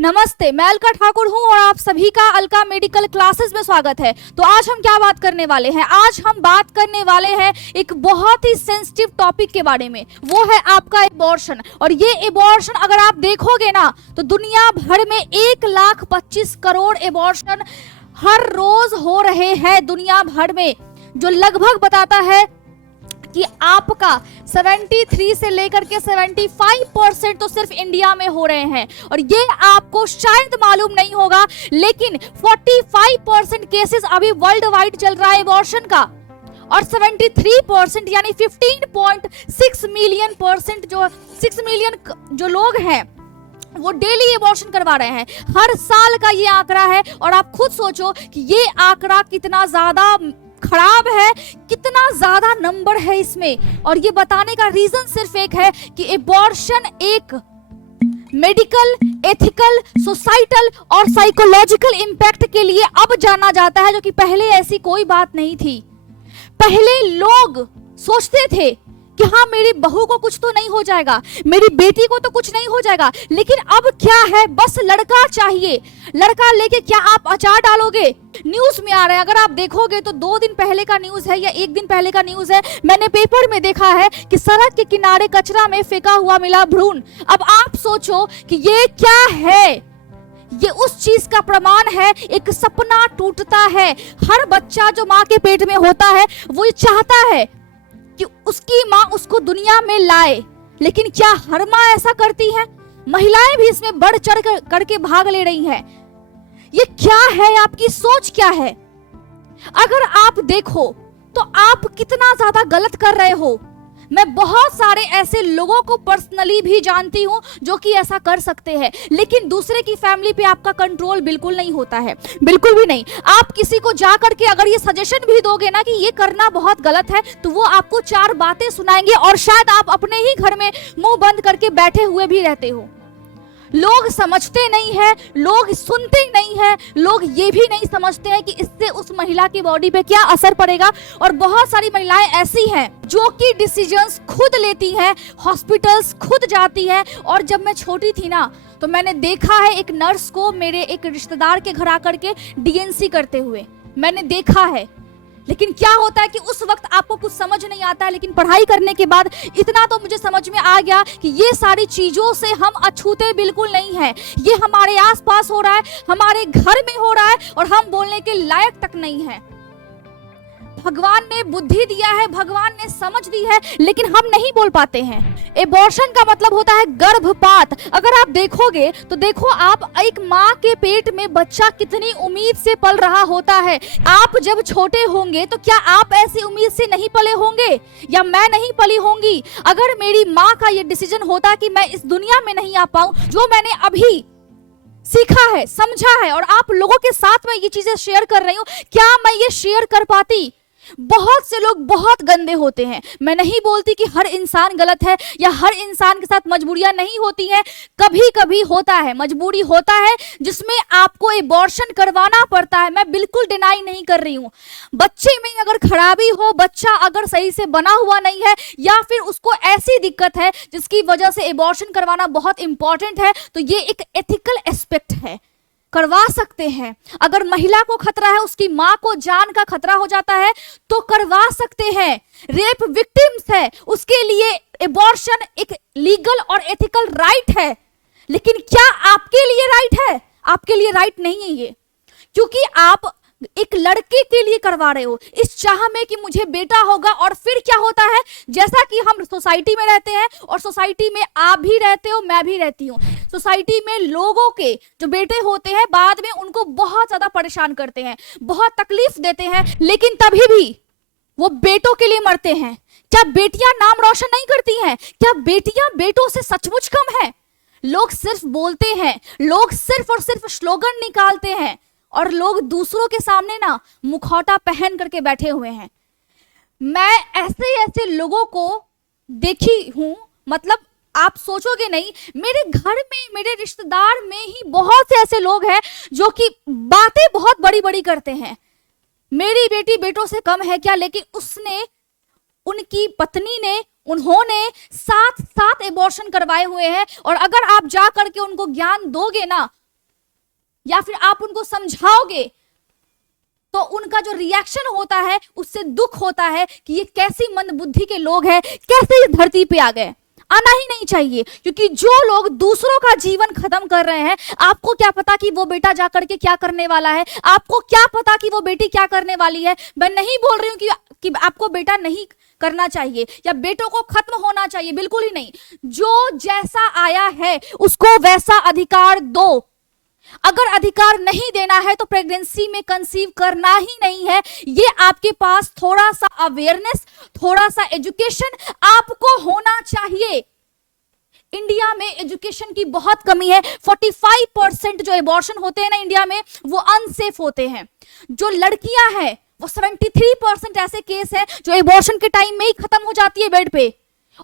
नमस्ते, मैं अलका ठाकुर हूं और आप सभी का अलका मेडिकल क्लासेस में स्वागत है। तो आज हम क्या बात करने वाले हैं? आज हम बात करने वाले हैं एक बहुत ही सेंसिटिव टॉपिक के बारे में, वो है आपका एबॉर्शन। और ये एबॉर्शन अगर आप देखोगे ना तो दुनिया भर में 1,25,00,000 एबॉर्शन हर रोज हो रहे हैं दुनिया भर में, जो लगभग बताता है कि आपका 73 से लेकर के 75% तो सिर्फ इंडिया में हो रहे हैं। और ये आपको शायद मालूम नहीं होगा, लेकिन 45% केसेस अभी वर्ल्ड वाइड चल रहा है एबॉर्शन का, और 73% यानी 15.6 मिलियन परसेंट जो 6 मिलियन जो लोग हैं वो डेली एबॉर्शन करवा रहे हैं। हर साल का ये आंकड़ा है, और आप खुद सोचो कि ये आंकड़ा कितना ज्यादा खराब है, कितना ज्यादा नंबर है इसमें। और ये बताने का रीजन सिर्फ एक है कि एबॉर्शन एक मेडिकल, एथिकल, सोसाइटल और साइकोलॉजिकल इंपैक्ट के लिए अब जाना जाता है, जो कि पहले ऐसी कोई बात नहीं थी। पहले लोग सोचते थे कि हाँ, मेरी बहू को कुछ तो नहीं हो जाएगा, मेरी बेटी को तो कुछ नहीं हो जाएगा, लेकिन अब क्या है, बस लड़का चाहिए। लड़का लेके क्या आप अचार डालोगे? न्यूज में आ रहा है, अगर आप देखोगे तो 2 दिन पहले का न्यूज है या 1 दिन पहले का न्यूज है, मैंने पेपर में देखा है कि सड़क के किनारे कचरा में फेंका हुआ मिला भ्रूण। अब आप सोचो कि ये क्या है? ये उस चीज का प्रमाण है, एक सपना टूटता है। हर बच्चा जो माँ के पेट में होता है वो ये चाहता है कि उसकी माँ उसको दुनिया में लाए, लेकिन क्या हर माँ ऐसा करती है? महिलाएं भी इसमें बढ़ चढ़ करके भाग ले रही हैं। ये क्या है? आपकी सोच क्या है? अगर आप देखो तो आप कितना ज्यादा गलत कर रहे हो। मैं बहुत सारे ऐसे लोगों को पर्सनली भी जानती हूं जो कि ऐसा कर सकते हैं, लेकिन दूसरे की फैमिली पे आपका कंट्रोल बिल्कुल नहीं होता है, बिल्कुल भी नहीं। आप किसी को जा करके अगर ये सजेशन भी दोगे ना कि ये करना बहुत गलत है, तो वो आपको 4 बातें सुनाएंगे और शायद आप अपने ही घर में मुंह बंद करके बैठे हुए भी रहते हो। लोग समझते नहीं है, लोग सुनते नहीं है, लोग ये भी नहीं समझते हैं कि इससे उस महिला की बॉडी पे क्या असर पड़ेगा। और बहुत सारी महिलाएं ऐसी हैं जो कि डिसीजंस खुद लेती हैं, हॉस्पिटल्स खुद जाती हैं। और जब मैं छोटी थी ना तो मैंने देखा है एक नर्स को मेरे एक रिश्तेदार के घर आकर के डीएनसी करते हुए, मैंने देखा है। लेकिन क्या होता है कि उस वक्त आपको कुछ समझ नहीं आता है, लेकिन पढ़ाई करने के बाद इतना तो मुझे समझ में आ गया कि ये सारी चीजों से हम अछूते बिल्कुल नहीं हैं। ये हमारे आसपास हो रहा है, हमारे घर में हो रहा है, और हम बोलने के लायक तक नहीं है। भगवान ने बुद्धि दिया है, भगवान ने समझ दी है, लेकिन हम नहीं बोल पाते हैं। एबॉर्शन का मतलब होता है गर्भपात। अगर आप देखोगे तो देखो, आप एक माँ के पेट में बच्चा कितनी उम्मीद से पल रहा होता है। आप जब छोटे होंगे तो क्या आप ऐसी उम्मीद से नहीं पले होंगे, या मैं नहीं पली होंगी? अगर मेरी माँ का ये डिसीजन होता कि मैं इस दुनिया में नहीं आ पाऊं, जो मैंने अभी सीखा है, समझा है, और आप लोगों के साथ में ये चीजें शेयर कर रही हूं, क्या मैं ये शेयर कर पाती? बहुत से लोग बहुत गंदे होते हैं। मैं नहीं बोलती कि हर इंसान गलत है या हर इंसान के साथ मजबूरियां नहीं होती हैं, कभी कभी होता है, मजबूरी होता है जिसमें आपको एबॉर्शन करवाना पड़ता है। मैं बिल्कुल डिनाई नहीं कर रही हूं। बच्चे में अगर खराबी हो, बच्चा अगर सही से बना हुआ नहीं है, या फिर उसको ऐसी दिक्कत है जिसकी वजह से एबॉर्शन करवाना बहुत इंपॉर्टेंट है, तो ये एक एथिकल एस्पेक्ट है, करवा सकते हैं। अगर महिला को खतरा है, उसकी मां को जान का खतरा हो जाता है, तो करवा सकते हैं। रेप विक्टिम्स है, उसके लिए एबॉर्शन एक लीगल और एथिकल राइट है। लेकिन क्या आपके लिए राइट है? आपके लिए राइट नहीं है ये, क्योंकि आप एक लड़के के लिए करवा रहे हो, इस चाह में कि मुझे बेटा होगा। और फिर क्या होता है, जैसा कि हम सोसाइटी में रहते हैं, और सोसाइटी में आप भी रहते हो, मैं भी रहती हूँ, सोसाइटी में लोगों के जो बेटे होते हैं बाद में उनको बहुत ज्यादा परेशान करते हैं, बहुत तकलीफ देते हैं, लेकिन तभी भी वो बेटों के लिए मरते हैं। क्या बेटियां नाम रोशन नहीं करती हैं? क्या बेटियां बेटों से सचमुच कम है? लोग सिर्फ बोलते हैं, लोग सिर्फ और सिर्फ स्लोगन निकालते हैं, और लोग दूसरों के सामने ना मुखौटा पहन करके बैठे हुए हैं। मैं ऐसे ऐसे लोगों को देखी हूं, मतलब आप सोचोगे नहीं, मेरे घर में, मेरे रिश्तेदार में ही बहुत से ऐसे लोग हैं जो कि बातें बहुत बड़ी बड़ी करते हैं। मेरी बेटी बेटों से कम है क्या? लेकिन उसने, उनकी पत्नी ने, उन्होंने 7 एबॉर्शन करवाए हुए हैं। और अगर आप जा करके उनको ज्ञान दोगे ना, या फिर आप उनको समझाओगे तो उनका जो रिएक्शन होता है उससे दुख होता है कि ये कैसी मंदबुद्धि के लोग हैं, कैसे इस धरती पे आ गए। आना ही नहीं चाहिए, क्योंकि जो लोग दूसरों का जीवन खत्म कर रहे हैं, आपको क्या पता कि वो बेटा जाकर के क्या करने वाला है, आपको क्या पता कि वो बेटी क्या करने वाली है। मैं नहीं बोल रही हूं कि आपको बेटा नहीं करना चाहिए या बेटों को खत्म होना चाहिए, बिल्कुल ही नहीं। जो जैसा आया है उसको वैसा अधिकार दो। अगर अधिकार नहीं देना है तो प्रेगनेंसी में कंसीव करना ही नहीं है। ये आपके पास थोड़ा सा अवेयरनेस, थोड़ा सा एजुकेशन आपको होना चाहिए। इंडिया में एजुकेशन की बहुत कमी है। 45% जो एबॉर्शन होते हैं ना इंडिया में, वो अनसेफ होते हैं। जो लड़कियां हैं वो 73% ऐसे केस है जो एबॉर्शन के टाइम में ही खत्म हो जाती है बेड पे,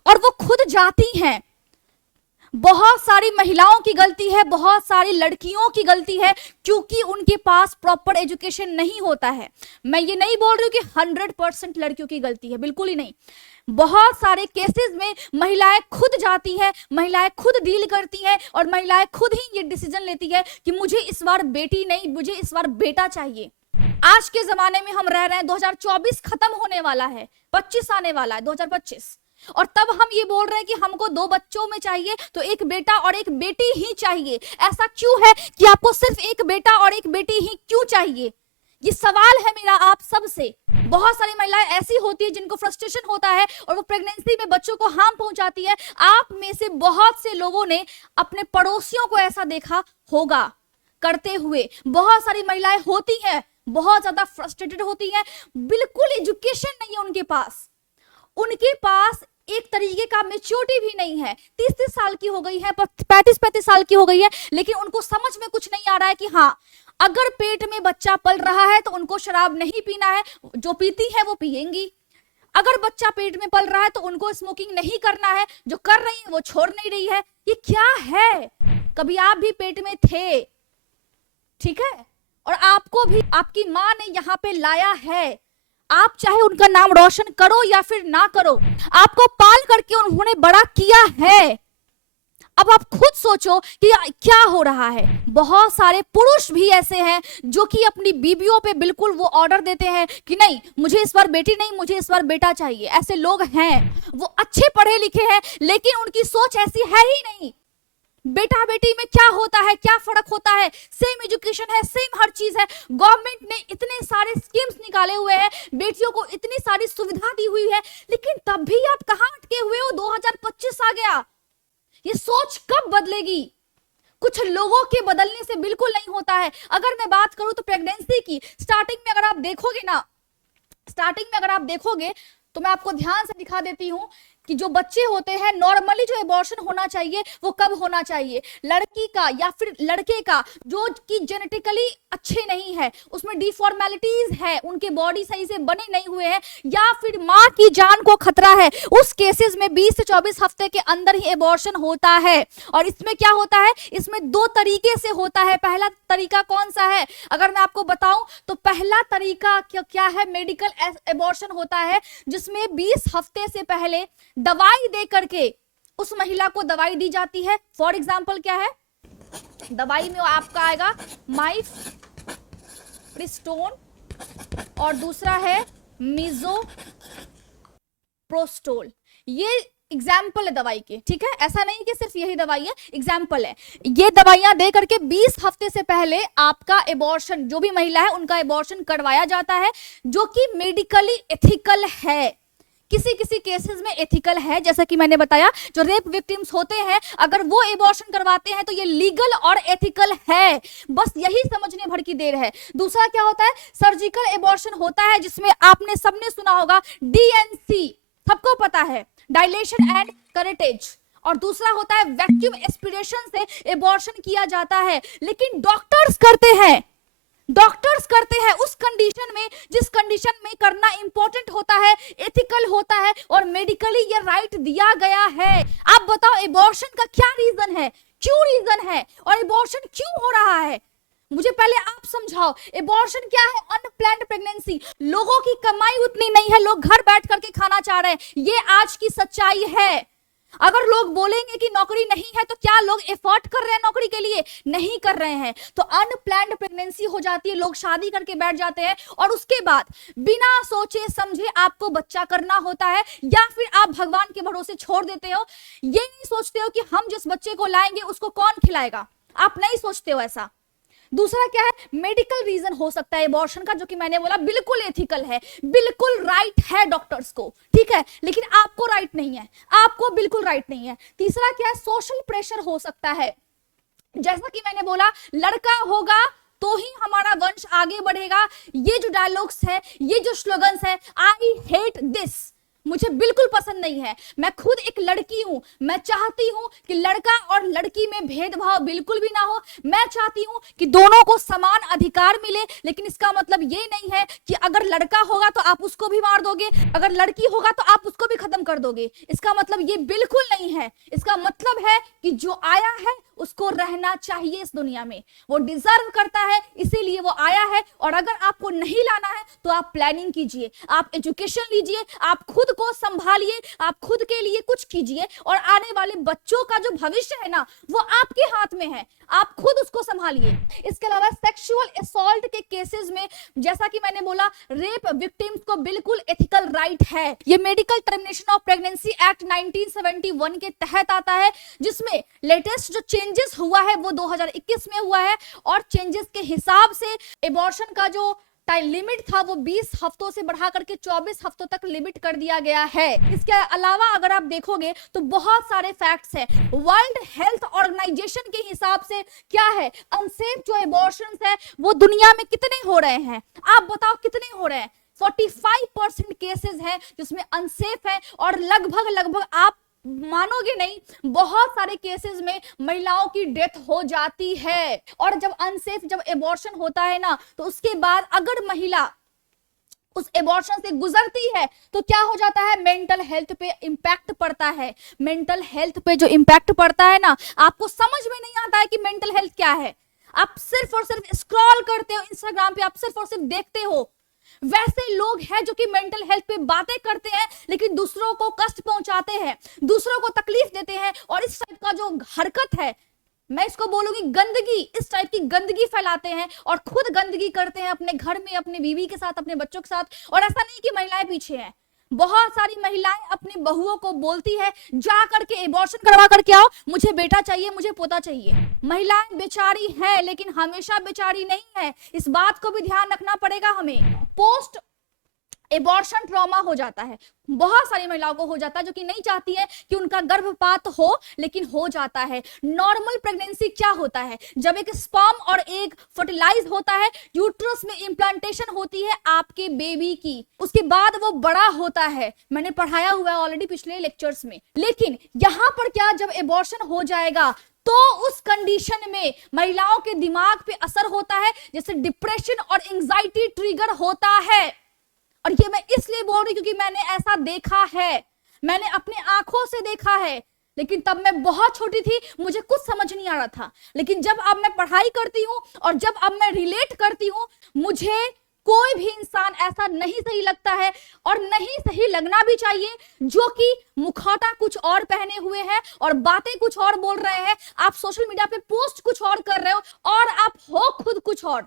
और वो खुद जाती हैं। बहुत सारी महिलाओं की गलती है, बहुत सारी लड़कियों की गलती है, क्योंकि उनके पास प्रॉपर एजुकेशन नहीं होता है। मैं ये नहीं बोल रही हूँ कि 100% लड़कियों की गलती है, बिल्कुल ही नहीं। बहुत सारे केसेस में महिलाएं खुद जाती हैं, महिलाएं खुद डील करती हैं, और महिलाएं खुद ही ये डिसीजन लेती है कि मुझे इस बार बेटी नहीं, मुझे इस बार बेटा चाहिए। आज के जमाने में हम रह रहे हैं, 2024 खत्म होने वाला है, 25 आने वाला है, 2025, और तब हम ये बोल रहे हैं कि हमको 2 बच्चों में चाहिए तो एक बेटा और एक बेटी ही चाहिए। ऐसा क्यों है कि आपको सिर्फ एक बेटा और एक बेटी ही क्यों चाहिए? ये सवाल है मेरा आप सबसे। बहुत सारी महिलाएं ऐसी होती है जिनको फ्रस्ट्रेशन होता है और वो प्रेगनेंसी में बच्चों को हार्म पहुंचाती है। आप में से बहुत से लोगों ने अपने पड़ोसियों को ऐसा देखा होगा करते हुए। बहुत सारी महिलाएं होती हैं, बहुत ज्यादा फ्रस्ट्रेटेड होती हैं, बिल्कुल एजुकेशन नहीं है उनके पास, उनके पास एक तरीके का मेच्योरिटी भी नहीं है। 30-30 साल की हो गई है, 35-35 साल की हो गई है, लेकिन उनको समझ में कुछ नहीं आ रहा है कि हाँ, अगर पेट में बच्चा पल रहा है तो उनको शराब नहीं पीना है, जो पीती है वो पिएंगी। अगर बच्चा पेट में पल रहा है तो उनको स्मोकिंग नहीं करना है, जो कर रही है वो छोड़ नहीं रही है। ये क्या है? कभी आप भी पेट में थे, ठीक है, और आपको भी आपकी माँ ने यहाँ पे लाया है। आप चाहे उनका नाम रोशन करो या फिर ना करो, आपको पाल करके उन्होंने बड़ा किया है। अब आप खुद सोचो कि क्या हो रहा है। बहुत सारे पुरुष भी ऐसे हैं जो कि अपनी बीवियों पे बिल्कुल वो ऑर्डर देते हैं कि नहीं, मुझे इस बार बेटी नहीं, मुझे इस बार बेटा चाहिए। ऐसे लोग हैं, वो अच्छे पढ़े लिखे हैं, लेकिन उनकी सोच ऐसी है ही नहीं। बेटा बेटी में क्या होता है, क्या फर्क होता है? सेम एजुकेशन है, सेम हर चीज है। गवर्नमेंट ने इतने सारे स्कीम्स निकाले हुए हैं, बेटियों को इतनी सारी सुविधा दी हुई है, लेकिन तब भी आप कहां अटके हुए हो? 2025 आ गया, ये सोच कब बदलेगी? कुछ लोगों के बदलने से बिल्कुल नहीं होता है। अगर मैं बात करूं तो प्रेगनेंसी की स्टार्टिंग में अगर आप देखोगे ना, स्टार्टिंग में अगर आप देखोगे तो मैं आपको ध्यान से दिखा देती हूं कि जो बच्चे होते हैं, नॉर्मली जो एबॉर्शन होना चाहिए वो कब होना चाहिए? लड़की का या फिर लड़के का जो कि जेनेटिकली अच्छे नहीं है, उसमें डिफॉर्मेलिटीज है, उनके बॉडी सही से बने नहीं हुए हैं, या फिर माँ की जान को खतरा है, उस केसेस में 20 से 24 हफ्ते के अंदर ही एबॉर्शन होता है। और इसमें क्या होता है? इसमें 2 तरीके से होता है। पहला तरीका कौन सा है अगर मैं आपको बताऊं तो पहला तरीका क्या है? मेडिकल एबॉर्शन होता है, जिसमें 20 हफ्ते से पहले दवाई दे करके उस महिला को दवाई दी जाती है। फॉर एग्जाम्पल क्या है? दवाई में आपका आएगा माइफ्रेस्टोन और दूसरा है मिजोप्रोस्टोल। ये एग्जाम्पल है दवाई के, ठीक है? ऐसा नहीं कि सिर्फ यही दवाई है, एग्जाम्पल है। ये दवाइयां दे करके 20 हफ्ते से पहले आपका एबॉर्शन, जो भी महिला है उनका एबॉर्शन करवाया जाता है, जो कि मेडिकली एथिकल है। किसी किसी केसेस में एथिकल है, जैसा कि मैंने बताया, जो रेप विक्टिम्स होते हैं अगर वो एबॉर्शन करवाते हैं तो ये लीगल और एथिकल है। बस यही समझने भर की देर है। दूसरा क्या होता है? सर्जिकल एबॉर्शन होता है, जिसमें आपने सबने सुना होगा DNC, सबको पता है, डायलेशन एंड करेटेज। और दूसरा होता है वैक्यूम एस्पिरेशन से एबॉर्शन किया जाता है, लेकिन डॉक्टर्स करते हैं उस कंडीशन में जिस कंडीशन में करना इंपॉर्टेंट होता है, एथिकल होता है और मेडिकली ये राइट दिया गया है। आप बताओ एबॉर्शन का क्या रीजन है, क्यों रीजन है, और एबॉर्शन क्यों हो रहा है? मुझे पहले आप समझाओ, एबॉर्शन क्या है? Unplanned pregnancy. लोगों की कमाई उतनी नहीं है, लोग घर बैठ करके खाना चाह रहे हैं, ये आज की सच्चाई है। अगर लोग बोलेंगे कि नौकरी नहीं है तो क्या लोग एफर्ट कर रहे हैं नौकरी के लिए? नहीं कर रहे हैं। तो अनप्लैन्ड प्रेगनेंसी हो जाती है, लोग शादी करके बैठ जाते हैं और उसके बाद बिना सोचे समझे आपको बच्चा करना होता है, या फिर आप भगवान के भरोसे छोड़ देते हो। ये नहीं सोचते हो कि हम जिस बच्चे को लाएंगे उसको कौन खिलाएगा, आप नहीं सोचते हो ऐसा। दूसरा क्या है, मेडिकल रीजन हो सकता है एबॉर्शन का, जो कि मैंने बोला बिल्कुल एथिकल है, बिल्कुल राइट है डॉक्टर्स को, ठीक है, लेकिन आपको राइट नहीं है, आपको बिल्कुल राइट नहीं है। तीसरा क्या है, सोशल प्रेशर हो सकता है। जैसा कि मैंने बोला, लड़का होगा तो ही हमारा वंश आगे बढ़ेगा। ये जो डायलॉग्स है, ये जो स्लोगन्स है, आई हेट दिस, मुझे बिल्कुल पसंद नहीं है। मैं खुद एक लड़की हूं, मैं चाहती हूं कि लड़का और लड़की में भेदभाव बिल्कुल भी ना हो। मैं चाहती हूं कि दोनों को समान अधिकार मिले, लेकिन इसका मतलब ये नहीं है कि अगर लड़का होगा तो आप उसको भी मार दोगे, अगर लड़की होगा तो आप उसको भी खत्म कर दोगे। इसका मतलब ये बिल्कुल नहीं है। इसका मतलब है कि जो आया है उसको रहना चाहिए इस दुनिया में, वो डिजर्व करता है, इसीलिए वो आया है। और अगर आपको नहीं लाना है तो आप प्लानिंग कीजिए, आप एजुकेशन लीजिए, आप खुद को संभालिए, आप खुद के लिए कुछ कीजिए, और आने वाले बच्चों का जो भविष्य है ना, वो आपके हाथ में है, आप खुद उसको संभालिए। इसके अलावा सेक्सुअल असॉल्ट के केसेस में, जैसा कि मैंने बोला, रेप विक्टिम्स को बिल्कुल एथिकल राइट है। ये medical termination of pregnancy act 1971 के तहत आता है, जिसमें लेटेस्ट जो चेंजेस हुआ है वो 2021 में हुआ है, और चेंजेस के हिसाब से एबॉर्शन का जो टाइम लिमिट था वो 20 हफ्तों से बढ़ा करके 24 हफ्तों तक लिमिट कर दिया गया है। इसके अलावा अगर आप देखोगे तो बहुत सारे फैक्ट्स हैं। वर्ल्ड हेल्थ ऑर्गेनाइजेशन के हिसाब से क्या है, अनसेफ जो एबॉर्शंस है वो दुनिया में कितने हो रहे हैं, आप बताओ कितने हो रहे हैं? 45% केसेस हैं जिसमें अनसेफ है, और लगभग आप मानोगे नहीं, बहुत सारे केसेस में महिलाओं की डेथ हो जाती है। और जब अनसेफ जब एबॉर्शन होता है ना, तो उसके बाद अगर महिला उस एबॉर्शन से गुजरती है तो क्या हो जाता है, मेंटल हेल्थ पे इंपैक्ट पड़ता है। मेंटल हेल्थ पे जो इंपैक्ट पड़ता है ना, आपको समझ में नहीं आता है कि मेंटल हेल्थ क्या है। आप सिर्फ और सिर्फ स्क्रॉल करते हो इंस्टाग्राम पे, आप सिर्फ और सिर्फ देखते हो। वैसे लोग हैं जो कि मेंटल हेल्थ पे बातें करते हैं, लेकिन दूसरों को कष्ट पहुंचाते हैं, दूसरों को तकलीफ देते हैं, और इस टाइप का जो हरकत है, मैं इसको बोलूंगी गंदगी, इस टाइप की गंदगी फैलाते हैं और खुद गंदगी करते हैं अपने घर में, अपने बीवी के साथ, अपने बच्चों के साथ। और ऐसा नहीं कि महिलाएं पीछे हैं, बहुत सारी महिलाएं अपनी बहुओं को बोलती है, जा करके एबॉर्शन करवा करके आओ, मुझे बेटा चाहिए, मुझे पोता चाहिए। महिलाएं बेचारी है, लेकिन हमेशा बेचारी नहीं है, इस बात को भी ध्यान रखना पड़ेगा हमें। पोस्ट एबॉर्शन ट्रॉमा हो जाता है, बहुत सारी महिलाओं को हो जाता है, जो कि नहीं चाहती है कि उनका गर्भपात हो, लेकिन हो जाता है। नॉर्मल प्रेगनेंसी क्या होता है, जब एक स्पर्म और एग फर्टिलाइज होता है, यूट्रस में इम्प्लांटेशन होती है आपके बेबी की, उसके बाद वो बड़ा होता है। मैंने पढ़ाया हुआ है ऑलरेडी पिछले लेक्चर्स में। लेकिन यहां पर क्या, जब एबॉर्शन हो जाएगा तो उस कंडीशन में महिलाओं के दिमाग पे असर होता है, जैसे डिप्रेशन और एंजाइटी ट्रिगर होता है। और ये मैं इसलिए बोल रही हूं क्योंकि मैंने ऐसा देखा है, मैंने अपने आंखों से देखा है। लेकिन तब मैं बहुत छोटी थी, मुझे कुछ समझ नहीं आ रहा था। लेकिन जब अब मैं पढ़ाई करती हूं और जब अब मैं रिलेट करती हूं, मुझे कोई भी इंसान ऐसा नहीं सही लगता है, और नहीं सही लगना भी चाहिए, जो कि मुखौटा कुछ और पहने हुए हैं और बातें कुछ और बोल रहे हैं। आप सोशल मीडिया पे पोस्ट कुछ और कर रहे हो और आप हो खुद कुछ और।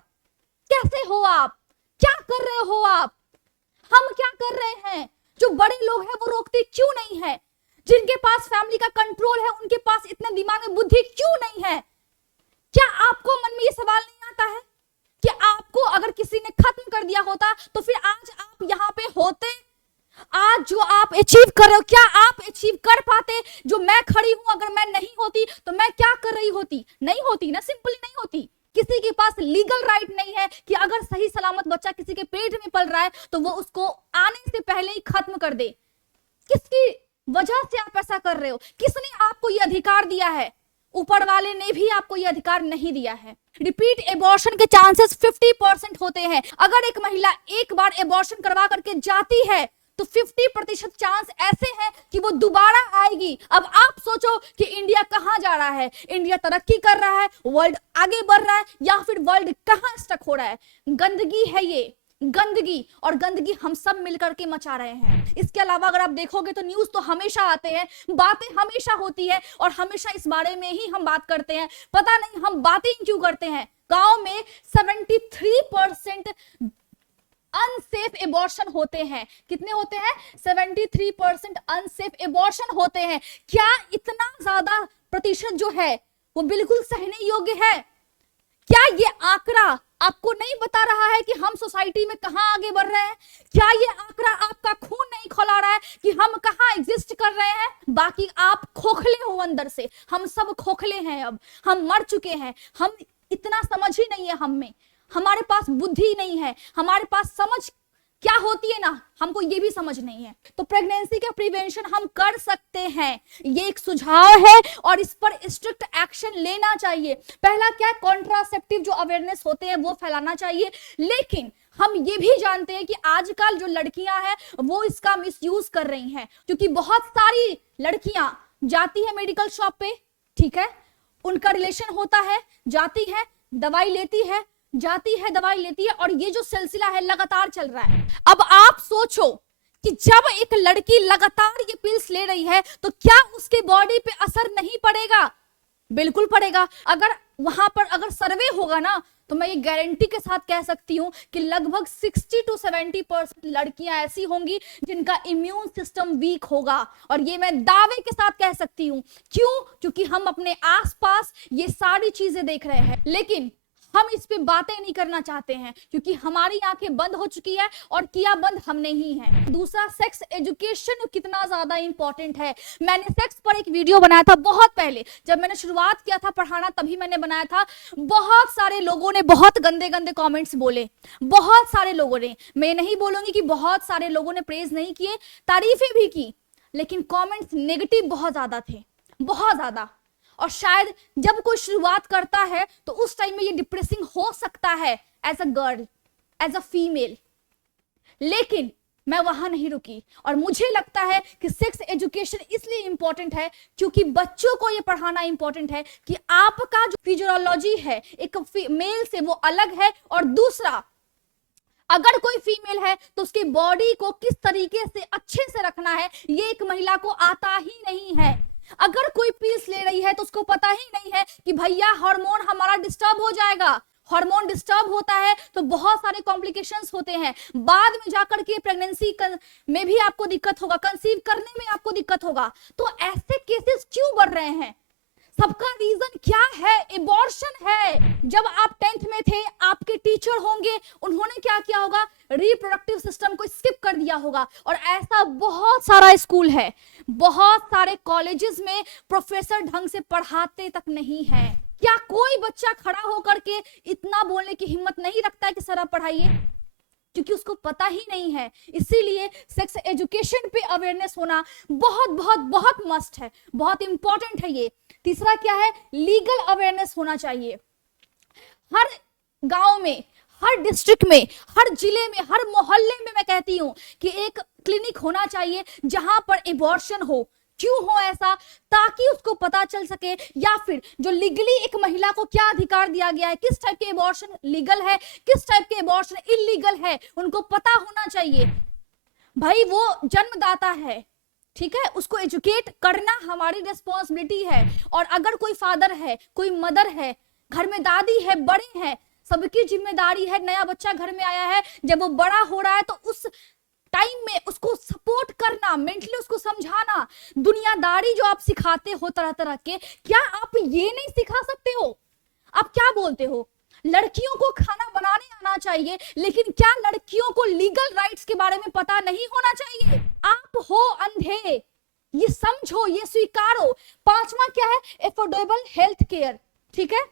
कैसे हो आप, क्या कर रहे हो आप, हम क्या कर रहे हैं? जो बड़े लोग हैं वो रोकते क्यों नहीं है? जिनके पास फैमिली का कंट्रोल है, उनके पास इतने दिमाग में बुद्धि क्यों नहीं है? क्या आपको मन में ये सवाल नहीं आता है कि आपको अगर किसी ने खत्म कर दिया होता तो फिर आज आप यहाँ पे होते? आज जो आप अचीव कर रहे हो, क्या आप अचीव कर पाते? जो मैं खड़ी हूं, अगर मैं नहीं होती तो मैं क्या कर रही होती? नहीं होती ना, सिंपली नहीं होती। किसी के पास लीगल राइट नहीं है कि अगर सही सलामत बच्चा किसी के पेट में पल रहा है तो वो उसको आने से पहले ही खत्म कर दे। किसकी वजह से आप ऐसा कर रहे हो? किसने आपको ये अधिकार दिया है? ऊपर वाले ने भी आपको ये अधिकार नहीं दिया है। रिपीट एबॉर्शन के चांसेस 50% होते हैं। अगर एक महिला एक बार एबॉर्शन करवा करके जाती है तो 50% चांस ऐसे हैं कि वो दोबारा आएगी। अब आप सोचो कि इंडिया कहां जा रहा है? इंडिया तरक्की कर रहा है, वर्ल्ड आगे बढ़ रहा है, या फिर वर्ल्ड कहां स्टक हो रहा है? गंदगी है ये, गंदगी, और गंदगी हम सब मिलकर के मचा रहे हैं। इसके अलावा अगर आप देखोगे तो न्यूज तो हमेशा आते हैं, बातें हमेशा होती है और हमेशा इस बारे में ही हम बात करते हैं। पता नहीं हम बातें क्यों करते हैं। गांव में 73% अनसेफ एबॉर्शन होते हैं। कितने होते हैं? 73% अनसेफ एबॉर्शन होते हैं। क्या इतना ज्यादा प्रतिशत जो है वो बिल्कुल सहने योग्य है? क्या ये आंकड़ा आपको नहीं बता रहा है कि हम सोसाइटी में कहां आगे बढ़ रहे हैं? क्या ये आंकड़ा आपका खून नहीं खौला रहा है कि हम कहां एग्जिस्ट कर रहे हैं? बाकी आप खोखले हो अंदर से, हम सब खोखले हैं। अब हम मर चुके हैं। हम इतना समझ ही नहीं है हम में, हमारे पास बुद्धि नहीं है, हमारे पास समझ क्या होती है ना, हमको ये भी समझ नहीं है। तो प्रेगनेंसी का प्रिवेंशन हम कर सकते हैं, ये एक सुझाव है और इस पर स्ट्रिक्ट एक्शन लेना चाहिए। पहला क्या, कॉन्ट्रासेप्टिव जो अवेयरनेस होते हैं वो फैलाना चाहिए। लेकिन हम ये भी जानते हैं कि आजकल जो लड़कियां हैं वो इसका मिसयूज कर रही हैं, क्योंकि बहुत सारी लड़कियां जाती है मेडिकल शॉप पे, ठीक है, उनका रिलेशन होता है, जाती है दवाई लेती है, जाती है दवाई लेती है, और ये जो सिलसिला है लगातार चल रहा है। अब आप सोचो कि जब एक लड़की लगातार ये पिल्स ले रही है तो क्या उसके बॉडी पे असर नहीं पड़ेगा? बिल्कुल पड़ेगा। अगर वहां पर अगर सर्वे होगा ना तो मैं ये गारंटी के साथ कह सकती हूं कि लगभग 60 to 70% लड़कियां ऐसी होंगी जिनका इम्यून सिस्टम वीक होगा, और ये मैं दावे के साथ कह सकती हूं। क्यों? क्योंकि हम अपने आसपास ये सारी चीजें देख रहे हैं, लेकिन हम इस पे बातें नहीं करना चाहते हैं क्योंकि हमारी आंखें बंद हो चुकी है और किया बंद हमने ही है। दूसरा, सेक्स एजुकेशन कितना ज्यादा इंपॉर्टेंट है। मैंने सेक्स पर एक वीडियो बनाया था बहुत पहले, जब मैंने शुरुआत किया था पढ़ाना तभी मैंने बनाया था। बहुत सारे लोगों ने बहुत गंदे गंदे कमेंट्स बोले, बहुत सारे लोगों ने, मैं नहीं बोलूंगी कि बहुत सारे लोगों ने प्रेज नहीं किए, तारीफें भी की, लेकिन कमेंट्स नेगेटिव बहुत ज्यादा थे, बहुत ज्यादा। और शायद जब कोई शुरुआत करता है तो उस टाइम में ये डिप्रेसिंग हो सकता है as a girl, as a female, लेकिन मैं वहां नहीं रुकी। और मुझे लगता है कि सेक्स एजुकेशन इसलिए इंपॉर्टेंट है क्योंकि बच्चों को ये पढ़ाना इंपॉर्टेंट है कि आपका जो फिजियोलॉजी है एक मेल से वो अलग है, और दूसरा, अगर कोई फीमेल है तो उसकी बॉडी को किस तरीके से अच्छे से रखना है ये एक महिला को आता ही नहीं है। अगर कोई पिल्स ले रही है तो उसको पता ही नहीं है कि भैया हार्मोन हमारा डिस्टर्ब हो जाएगा। हार्मोन डिस्टर्ब होता है तो बहुत सारे कॉम्प्लिकेशंस होते हैं, बाद में जाकर के प्रेगनेंसी में भी आपको दिक्कत होगा, कंसीव करने में आपको दिक्कत होगा। तो ऐसे केसेस क्यों बढ़ रहे हैं? सबका रीजन क्या है? एबॉर्शन है। जब आप 10th में थे, आपके टीचर होंगे, उन्होंने क्या किया होगा? रिप्रोडक्टिव सिस्टम को स्किप कर दिया होगा। और ऐसा बहुत सारा स्कूल है, बहुत सारे कॉलेजेस में प्रोफेसर ढंग से पढ़ाते तक नहीं है। क्या कोई बच्चा खड़ा होकर के इतना बोलने की हिम्मत नहीं रखता है कि सर आप पढ़ाइए? क्योंकि उसको पता ही नहीं है। इसीलिए सेक्स एजुकेशन पे अवेयरनेस होना बहुत बहुत बहुत मस्ट है, बहुत इंपॉर्टेंट है ये। तीसरा क्या है? लीगल अवेयरनेस होना चाहिए। हर गांव में, हर डिस्ट्रिक्ट में, हर जिले में, हर मोहल्ले में मैं कहती हूं कि एक क्लिनिक होना चाहिए जहां पर एबॉर्शन हो। क्यों हो ऐसा? ताकि उसको पता चल सके, या फिर जो लीगली एक महिला को क्या अधिकार दिया गया है, किस टाइप के एबॉर्शन लीगल है, किस टाइप के एबॉर्शन इलीगल है, उनको पता होना चाहिए। भाई वो जन्मदाता है, ठीक है, उसको एजुकेट करना हमारी रिस्पॉन्सिबिलिटी है। और अगर कोई फादर है, कोई मदर है, घर में दादी है, बड़े हैं, सबकी जिम्मेदारी है। नया बच्चा घर में आया है, जब वो बड़ा हो रहा है तो उस टाइम में उसको सपोर्ट करना, मेंटली उसको समझाना। दुनियादारी जो आप सिखाते हो तरह तरह के, क्या आप ये नहीं सिखा सकते हो? आप क्या बोलते हो? लड़कियों को खाना बनाने आना चाहिए, लेकिन क्या लड़कियों को लीगल राइट्स के बारे में पता नहीं होना चाहिए? आप हो अंधे, ये समझो, ये स्वीकारो। पांचवा क्या है? एफोर्डेबल हेल्थ केयर, ठीक है।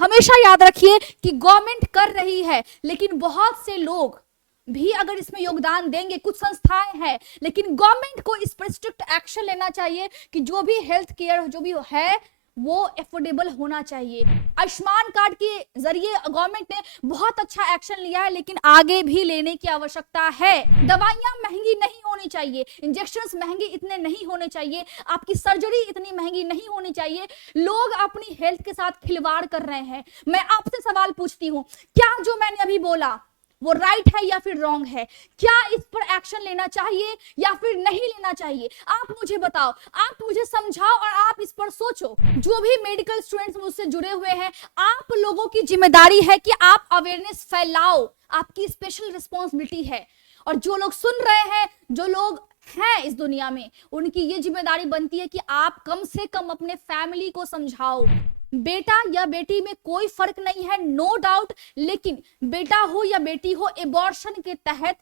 हमेशा याद रखिए कि गवर्नमेंट कर रही है, लेकिन बहुत से लोग भी अगर इसमें योगदान देंगे, कुछ संस्थाएं हैं, लेकिन गवर्नमेंट को इस पर स्ट्रिक्ट एक्शन लेना चाहिए कि जो भी हेल्थ केयर जो भी है वो एफोर्डेबल होना चाहिए। आयुष्मान कार्ड के जरिए गवर्नमेंट ने बहुत अच्छा एक्शन लिया है, लेकिन आगे भी लेने की आवश्यकता है। दवाइयां महंगी नहीं होनी चाहिए, इंजेक्शंस महंगे इतने नहीं होने चाहिए, आपकी सर्जरी इतनी महंगी नहीं होनी चाहिए। लोग अपनी हेल्थ के साथ खिलवाड़ कर रहे हैं। मैं आपसे सवाल पूछती हूँ, क्या जो मैंने अभी बोला वो राइट है या फिर रॉन्ग है, क्या इस पर एक्शन लेना चाहिए या फिर नहीं लेना चाहिए, आप मुझे बताओ, आप मुझे समझाओ और आप इस पर सोचो। जो भी मेडिकल स्टूडेंट्स मुझसे जुड़े हुए हैं, आप लोगों की जिम्मेदारी है कि आप अवेयरनेस फैलाओ, आपकी स्पेशल रिस्पॉन्सिबिलिटी है। और जो लोग सुन रहे हैं, जो लोग हैं इस दुनिया में, उनकी ये जिम्मेदारी बनती है कि आप कम से कम अपने फैमिली को समझाओ। बेटा या बेटी में कोई फर्क नहीं है, नो डाउट, लेकिन बेटा हो या बेटी हो, एबॉर्शन के तहत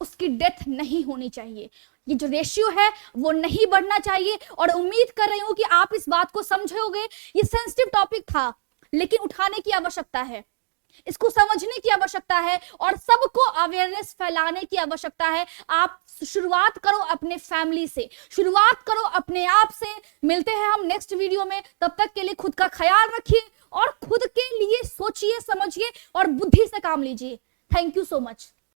उसकी डेथ नहीं होनी चाहिए। ये जो रेशियो है वो नहीं बढ़ना चाहिए। और उम्मीद कर रही हूं कि आप इस बात को समझोगे। ये सेंसिटिव टॉपिक था, लेकिन उठाने की आवश्यकता है, इसको समझने की आवश्यकता है और सबको अवेयरनेस फैलाने की आवश्यकता है। आप शुरुआत करो अपने फैमिली से, शुरुआत करो अपने आप से। मिलते हैं हम नेक्स्ट वीडियो में, तब तक के लिए खुद का ख्याल रखिए और खुद के लिए सोचिए, समझिए और बुद्धि से काम लीजिए। Thank you so much.